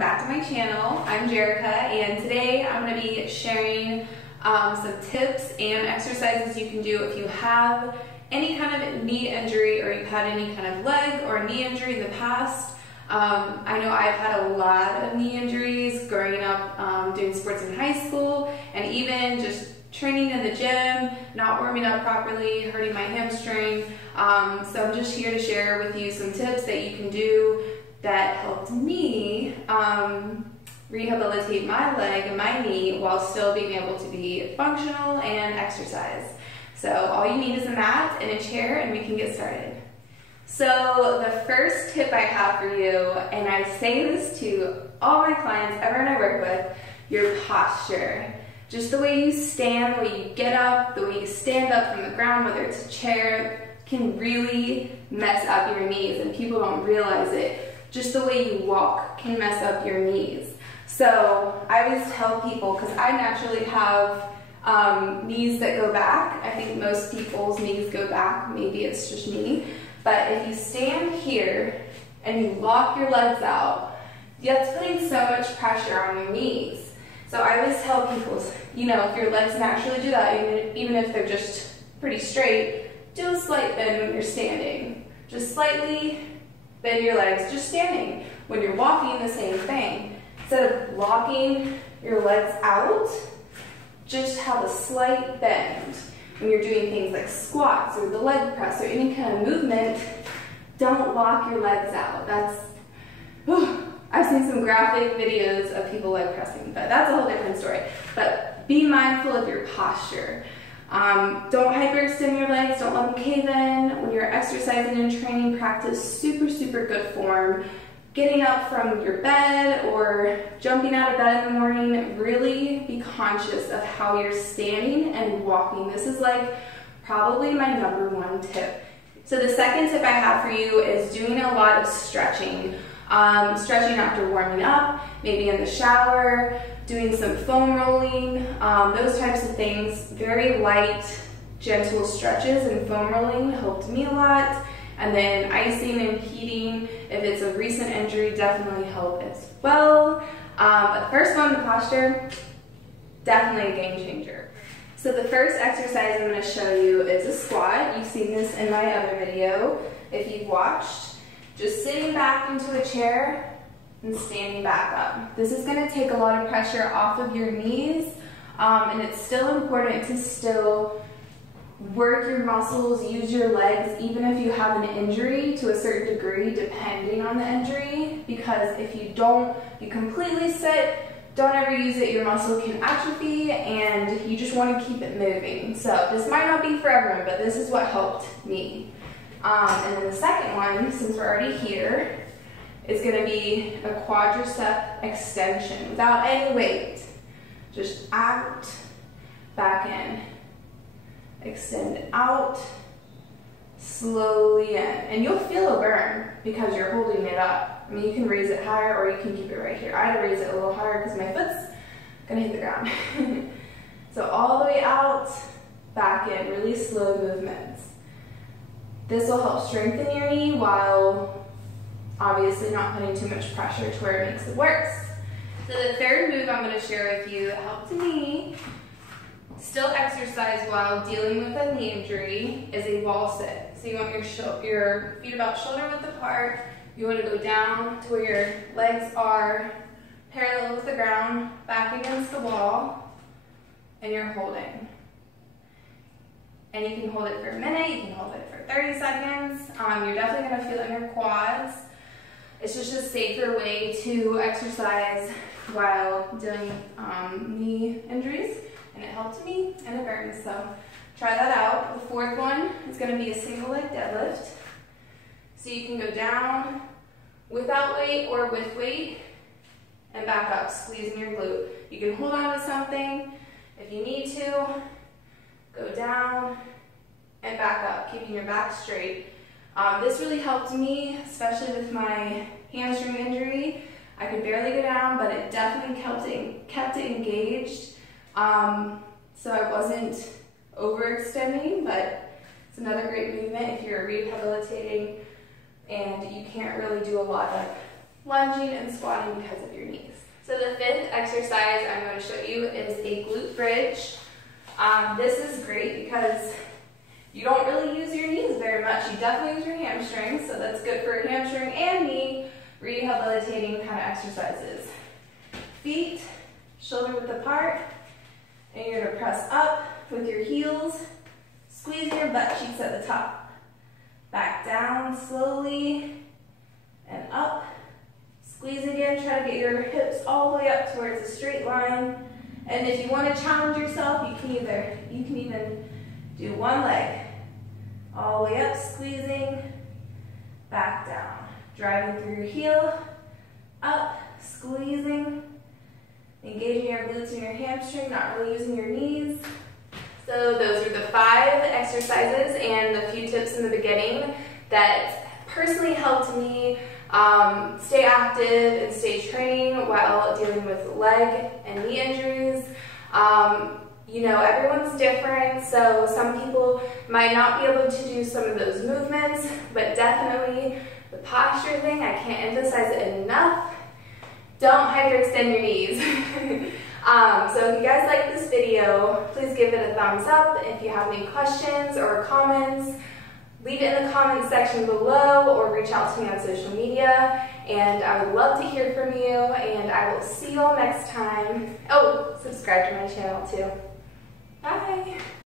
back to my channel. I'm Jerrica, and today I'm going to be sharing some tips and exercises you can do if you have any kind of knee injury or you've had any kind of leg or knee injury in the past. I know I've had a lot of knee injuries growing up doing sports in high school, and even just training in the gym, not warming up properly, hurting my hamstring. So I'm just here to share with you some tips that you can do that helped me rehabilitate my leg and my knee while still being able to be functional and exercise. So all you need is a mat and a chair, and we can get started. So the first tip I have for you, and I say this to all my clients, everyone I work with, your posture. Just the way you stand, the way you get up, the way you stand up from the ground, whether it's a chair, can really mess up your knees, and people don't realize it. Just the way you walk can mess up your knees. So I always tell people, because I naturally have knees that go back. I think most people's knees go back, maybe it's just me. But if you stand here and you lock your legs out, that's putting so much pressure on your knees. So I always tell people, you know, if your legs naturally do that, even if they're just pretty straight, do a slight bend when you're standing. Just slightly bend your legs, just standing. When you're walking, the same thing. Instead of locking your legs out, just have a slight bend. When you're doing things like squats or the leg press or any kind of movement, don't lock your legs out. I've seen some graphic videos of people leg pressing, but that's a whole different story. But be mindful of your posture. Don't hyperextend your legs, don't let them cave in. When you're exercising and training, practice super good form. Getting up from your bed or jumping out of bed in the morning, really be conscious of how you're standing and walking. This is like probably my #1 tip. So the second tip I have for you is doing a lot of stretching. Stretching after warming up, maybe in the shower, doing some foam rolling, those types of things. Very light, gentle stretches and foam rolling helped me a lot. And then icing and heating, if it's a recent injury, definitely help as well. But first one, the posture, definitely a game changer. So the first exercise I'm going to show you is a squat. You've seen this in my other video if you've watched. Just sitting back into a chair and standing back up. This is going to take a lot of pressure off of your knees, and it's still important to still work your muscles, use your legs, even if you have an injury to a certain degree, depending on the injury, because if you completely sit, don't ever use it, your muscle can atrophy, and you just want to keep it moving. So this might not be for everyone, but this is what helped me. And then the second one, since we're already here, is going to be a quadricep extension without any weight. Just out, back in. Extend it out, slowly in. And you'll feel a burn because you're holding it up. I mean, you can raise it higher or you can keep it right here. I had to raise it a little higher because my foot's going to hit the ground. So all the way out, back in, really slow movements. This will help strengthen your knee while obviously not putting too much pressure to where it makes it worse. So the third move I'm going to share with you that helped me still exercise while dealing with a knee injury is a wall sit. So you want your feet about shoulder width apart. You want to go down to where your legs are parallel with the ground, back against the wall, and you're holding. And you can hold it for a minute, you can hold it for 30 seconds. You're definitely going to feel it in your quads. It's just a safer way to exercise while dealing with knee injuries. And it helped me, and it burns, so try that out. The fourth one is going to be a single leg deadlift. So you can go down without weight or with weight and back up, squeezing your glute. You can hold on to something if you need to. Go down and back up, keeping your back straight. This really helped me, especially with my hamstring injury. I could barely go down, but it definitely kept it engaged. So I wasn't overextending, but it's another great movement if you're rehabilitating and you can't really do a lot of lunging and squatting because of your knees. So the fifth exercise I'm going to show you is a glute bridge. This is great because you don't really use your knees very much. You definitely use your hamstrings, so that's good for hamstring and knee rehabilitating kind of exercises. Feet shoulder width apart, and you're going to press up with your heels, squeezing your butt cheeks at the top. Back down slowly, and up. Squeeze again, try to get your hips all the way up towards a straight line. And if you want to challenge yourself, you can even do one leg. All the way up, squeezing, back down. Driving through your heel, up, squeezing, engaging your glutes and your hamstring, not really using your knees. So those are the 5 exercises and the few tips in the beginning that personally helped me stay active and stay training while dealing with leg and knee injuries. You know, everyone's different, so some people might not be able to do some of those movements, but definitely the posture thing, I can't emphasize it enough. Don't hyperextend your knees. So if you guys like this video, please give it a thumbs up. If you have any questions or comments, leave it in the comments section below or reach out to me on social media. And I would love to hear from you, and I will see you all next time. Oh, subscribe to my channel too. Bye.